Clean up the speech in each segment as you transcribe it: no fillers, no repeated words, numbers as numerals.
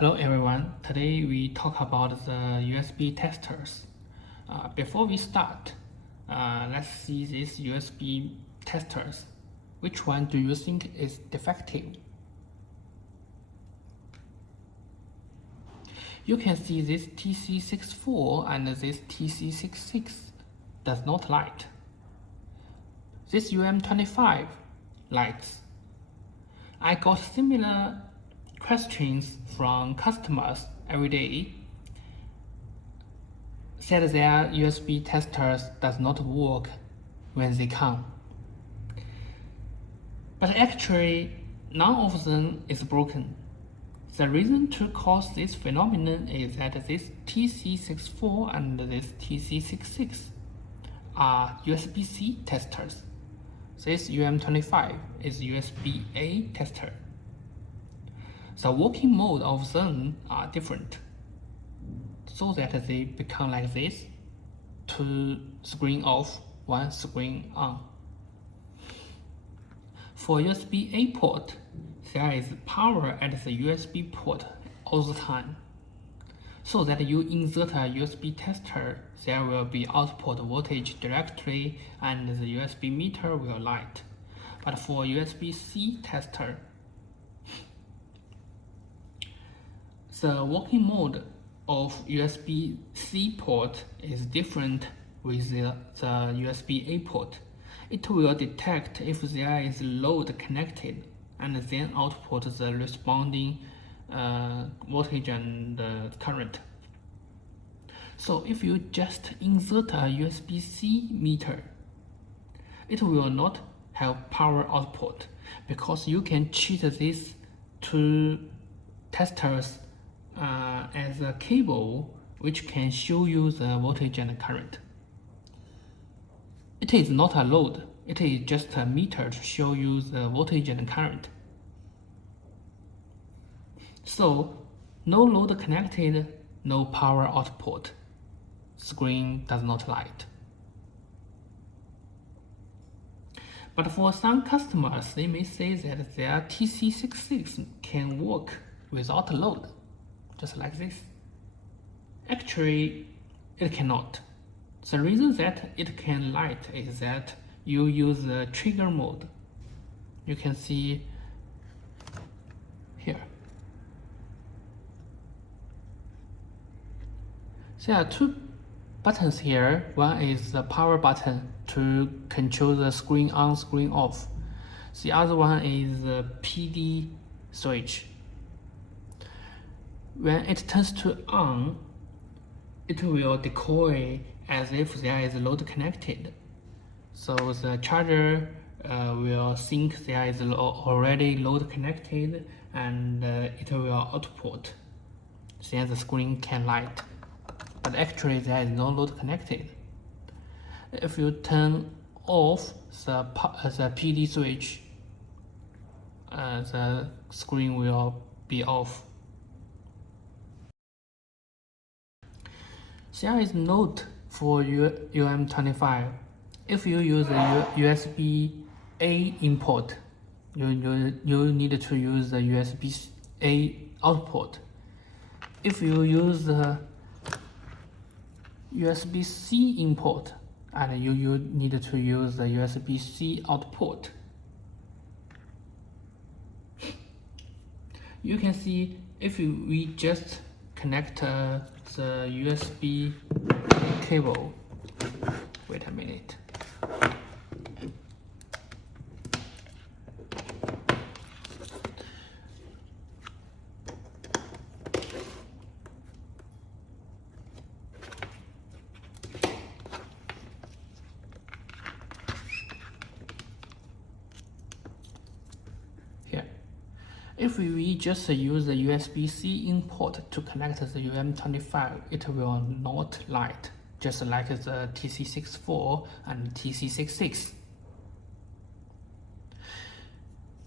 Hello everyone, today we talk about the USB testers. Before we start, let's see these USB testers. Which one do you think is defective? You can see this TC64 and this TC66 does not light. This UM25 lights. I got similar questions from customers every day, said their USB testers does not work when they come. But actually, none of them is broken. The reason to cause this phenomenon is that this TC64 and this TC66 are USB-C testers. This UM25 is USB-A tester. The working mode of them are different, so that they become like this: two screen off, one screen on. For USB-A port, there is power at the USB port all the time. So that you insert a USB tester, there will be output voltage directly and the USB meter will light. But for USB-C tester, the working mode of USB-C port is different with the USB-A port. It will detect if there is load connected and then output the responding voltage and current. So if you just insert a USB-C meter, it will not have power output because you can cheat these two testers as a cable which can show you the voltage and current. It is not a load, it is just a meter to show you the voltage and current. So, no load connected, no power output. Screen does not light. But for some customers, they may say that their TC66 can work without load, just like this. Actually, it cannot. The reason that it can light is that you use the trigger mode. You can see here. There are two buttons here. One is the power button to control the screen on, screen off. The other one is the PD switch. When it turns to on, it will decoy as if there is load connected. So the charger will think there is already load connected and it will output. Then the screen can light. But actually there is no load connected. If you turn off the PD switch, the screen will be off. There is note for UM25. If you use a USB-A input, you need to use the USB-A output. If you use the USB-C input, and you need to use the USB-C output. You can see if we just connect the USB cable. Wait a minute. Here. If we just use the USB-C input to connect the UM25, it will not light, just like the TC64 and TC66.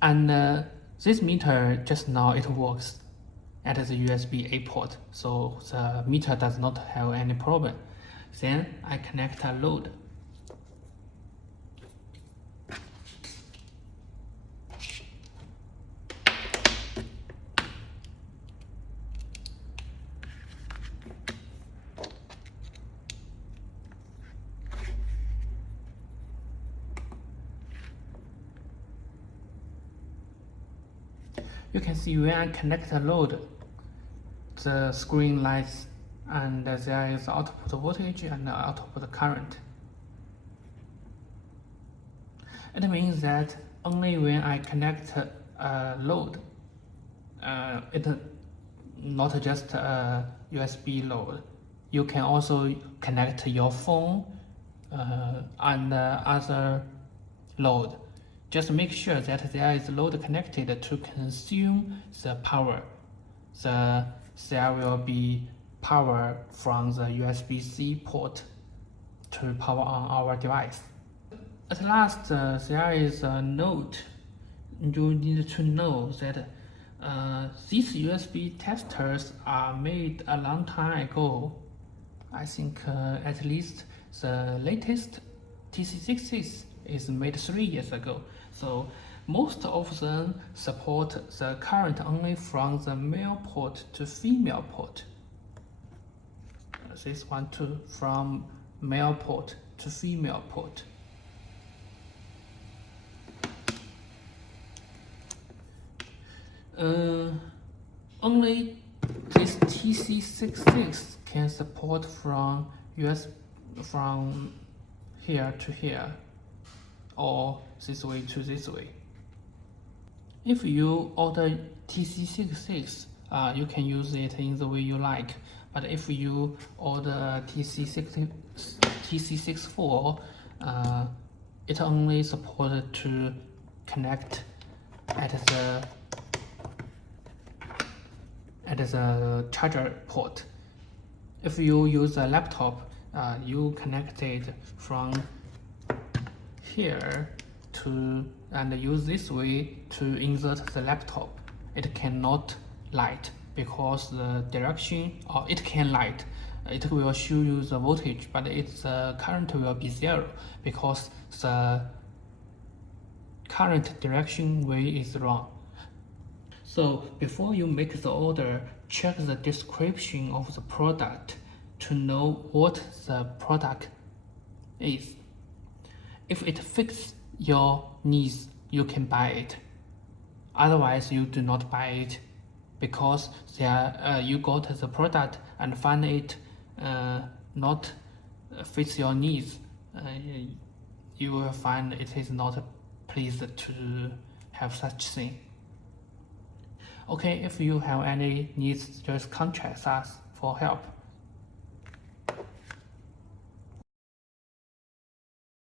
And this meter, just now it works at the USB-A port, so the meter does not have any problem. Then I connect a load. You can see when I connect a load, the screen lights and there is output voltage and output current. It means that only when I connect a load, it not just a USB load. You can also connect your phone and other load. Just make sure that there is load connected to consume the power. There will be power from the USB-C port to power on our device. At last, there is a note. You need to know that these USB testers are made a long time ago. I think at least the latest TC66 is made 3 years ago. So most of them support the current only from the male port to female port. This one too, from male port to female port. Only this TC66 can support from here to here, or this way to this way. If you order TC66, you can use it in the way you like. But if you order TC64, it only supported to connect at the charger port. If you use a laptop, you connect it from here to and use this way to insert the laptop. It cannot light because the direction, or it can light. It will show you the voltage, but its current will be 0 because the current direction way is wrong. So before you make the order, check the description of the product to know what the product is. If it fits your needs, you can buy it. Otherwise, you do not buy it because you got the product and find it not fits your needs. You will find it is not pleased to have such thing. Okay, if you have any needs, just contact us for help.